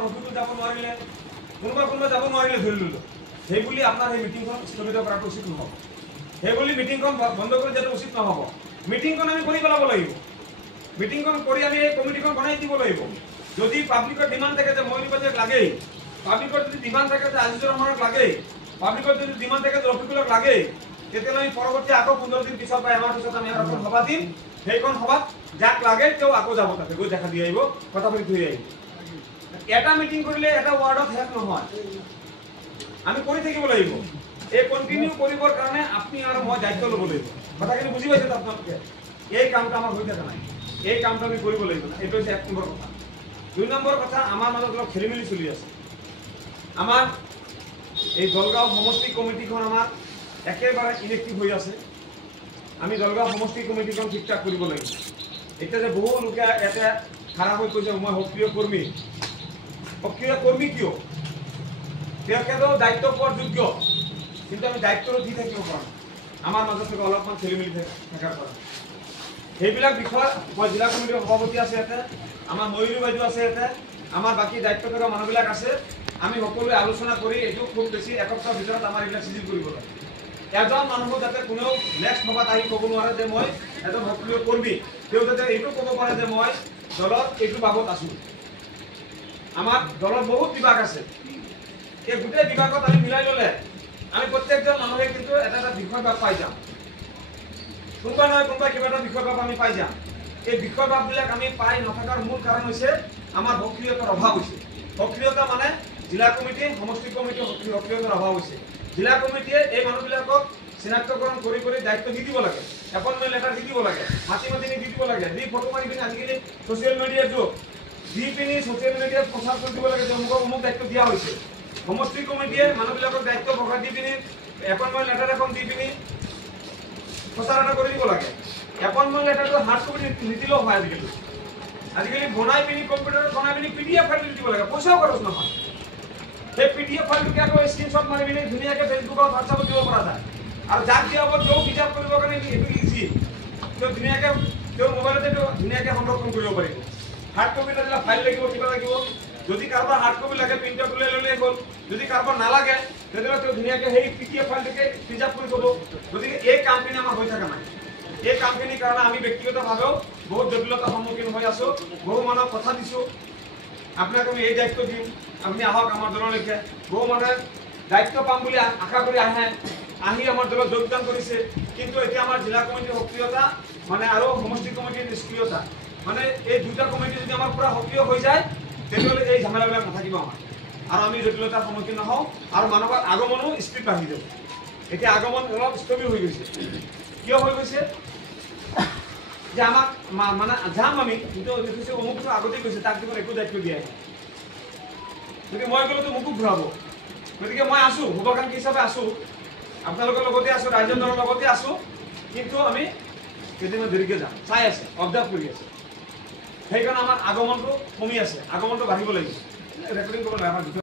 ৰফিকুল যাব নোৱাৰিলে কোনোবা যাব নোৱাৰিলে ধৰি ললো সেইবুলি আপোনাৰ এই মিটিংখন স্থগিত কৰাটো উচিত নহ'ব সেইবুলি মিটিংখন বন্ধ কৰি দিয়াটো উচিত নহ'ব মিটিংখন আমি কৰি পেলাব লাগিব মিটিংখন কৰি আমি এই কমিটিখন বনাই দিব লাগিব যদি পাব্লিকৰ ডিমাণ্ড থাকে যে মইনুল বাজেক লাগেই পাব্লিকৰ যদি ডিমাণ্ড থাকে যে আজিজুৰ ৰহমানক লাগেই পাব্লিকৰ যদি ডিমাণ্ড থাকে যে ৰফিকুলক লাগেই তেতিয়াহ'লে আমি পৰৱৰ্তী আকৌ 15 দিন পিছত বা এমাহ পিছত আমি এখন সভা দিম সেইখন সভাত যাক লাগে তেওঁ আকৌ যাব তাতে গৈ দেখা দি আহিব কথা পাতি থৈ আহিব এটা মিটিং কৰিলে এটা ওয়াৰ্ডত শেষ নহয় আমি কৰি থাকিব লাগিব এই কন্টিনিউ কৰিবৰ কাৰণে আপুনি আৰু মই দায়িত্ব ল'ব লাগিব কথাখিনি বুজি পাইছে আপোনালোকে এই কামটো আমাৰ হৈ থকা নাই এই কামটো আমি কৰিব লাগিব না এইটো হৈছে 1 নম্বৰ কথা 2 নম্বৰ কথা আমাৰ মাজত অলপ খেলিমেলি চলি আছে আমাৰ এই দলগাঁও সমষ্টি কমিটিখন আমাৰ একেবাৰে ইলেক্টিভ হৈ আছে আমি দলগাঁও সমষ্টি কমিটিখন ঠিকঠাক কৰিব লাগিব এতিয়া যে বহু লোকে এটা খাৰাপ হৈ কৈছে মই সক্ৰিয় কৰ্মী কিয় তেখেতৰ দায়িত্ব পোৱাৰ যোগ্য কিন্তু আমি দায়িত্বটো দি থাকিব পাৰোঁ আমাৰ মাজত থেকে অলপমান খেলিমেলি থকাৰ কাৰণে সেইবিলাক বিষয় মই জিলা কমিটিৰ সভাপতি আছে ইয়াতে আমাৰ ময়ূৰী বাইদেউ আছে ইয়াতে আমাৰ বাকী দায়িত্ব থকা মানুহবিলাক আছে আমি সকলোৱে আলোচনা কৰি এইটো খুব বেছি এসপ্তাহৰ ভিতৰত আমাৰ এইবিলাক চিজিল কৰিব লাগে এজন মানুহ যাতে কোনেও নেক্সট সভাত আহি ক'ব নোৱাৰে যে মই এজন সক্ৰিয় কৰ্মী তেওঁ যাতে এইটো ক'ব পাৰে যে মই দলত এইটো বাবদ আছোঁ আমাৰ দলত বহুত বিভাগ আছে এই গোটেই বিভাগত আমি মিলাই ল'লে আমি প্ৰত্যেকজন মানুহে কিন্তু এটা বিষয় ভাগ পাই যাম কোনোবা নহয় কোনোবা কিবা এটা বিষয় ভাগ আমি পাই যাম এই বিষয় ভাগবিলাক আমি পাই নথকাৰ মূল কাৰণ হৈছে আমাৰ সক্ৰিয়তাৰ অভাৱ হৈছে সক্ৰিয়তা মানে জিলা কমিটি সমষ্টি কমিটি সক্ৰিয়তাৰ অভাৱ হৈছে জিলা কমিটিয়ে এই মানুহবিলাকক চিনাক্তকৰণ কৰি দায়িত্ব দি দিব লাগে এপইণ্টমেণ্ট লেটাৰ দি দিব লাগে মাতি দি দিব লাগে দি ফটো মাৰি পিনি আজিকালি ছ'চিয়েল মিডিয়াৰ যুগ দি পিনি ছ'চিয়েল মিডিয়াত প্ৰচাৰ কৰি দিব লাগে যে অমুক দায়িত্ব দিয়া হৈছে সমষ্টি কমিটিয়ে মানুহবিলাকক দায়িত্ব ভগাই দি পিনি এপইণ্টমেণ্ট লেটাৰ এখন দি পিনি প্ৰচাৰ এটা কৰি দিব লাগে এপইণ্টমেণ্ট লেটাৰটো হাৰ্ড কপি নিদিলেও হয় আজিকালি বনাই পিনি কম্পিউটাৰত বনাই পিনি PDF ফাইল দিব লাগে পইচাও খৰচ নহয় সেই PDF ফাইলটোকে আকৌ স্ক্ৰীনশ্বট মাৰি পিনি ধুনীয়াকৈ ফেচবুকত হোৱাটছআপত দিব পৰা যায় আৰু যাক দিয়া হ'ব তেওঁ কিতাপ কৰিবৰ কাৰণে এইটো ইজি তেওঁ ধুনীয়াকৈ তেওঁ মোবাইলতে ধুনীয়াকৈ সংৰক্ষণ কৰিব পাৰিব হাৰ্ড কপি লাগিলে ফাইল লাগিব কিবা লাগিব যদি কাৰোবাৰ হাৰ্ড কপি লাগে প্ৰিণ্ট আউট উলিয়াই ল'লেই হ'ল যদি কাৰোবাৰ নালাগে তেতিয়াহ'লে তেওঁ ধুনীয়াকৈ সেই PDF ফাইলটোকে প্ৰিজাৰ্ভ কৰি থ'ব গতিকে এই কামখিনি আমাৰ হৈ থকা নাই এই কামখিনিৰ কাৰণে আমি ব্যক্তিগতভাৱেও বহুত জটিলতাৰ সন্মুখীন হৈ আছোঁ বহু মানুহক কথা দিছোঁ আপোনাক আমি এই দায়িত্ব দিম আপুনি আহক আমাৰ দললৈকে বহু মানুহে দায়িত্ব পাম বুলি আশা কৰি আহি আমাৰ দলত যোগদান কৰিছে কিন্তু এতিয়া আমাৰ জিলা কমিটিৰ সক্ৰিয়তা মানে আৰু সমষ্টি কমিটিৰ নিষ্ক্ৰিয়তা মানে এই দুটা কমিটি যদি আমাৰ পূৰা সক্ৰিয় হৈ যায় তেতিয়াহ'লে এই ঝামেলাবিলাক নাথাকিব আমাৰ আৰু আমি জটিলতাৰ সন্মুখীন নহওঁ আৰু মানুহৰ আগমনো স্পীড বাঢ়ি যাব এতিয়া আগমন অলপ স্থবিৰ হৈ গৈছে কিয় হৈ গৈছে যে আমাক মানে যাম আমি কিন্তু অমুকটো আগতে গৈছে তাক দেখোন একো দায়িত্ব দিয়া গতিকে মই গ'লেতো মোকো ঘূৰাব গতিকে মই আছোঁ শুভাকাংক্ষী হিচাপে আছোঁ আপোনালোকৰ লগতে আছোঁ ৰাইজৰ দলৰ লগতে আছোঁ কিন্তু আমি কেইদিনমান দেৰিকৈ যাম চাই আছে অবজাৰ্ভ কৰি আছে সেইকাৰণে আমাৰ আগমনটো কমি আছে আগমনটো বাঢ়িব লাগিব ৰেকৰ্ডিং কৰিব লাগে আমাৰ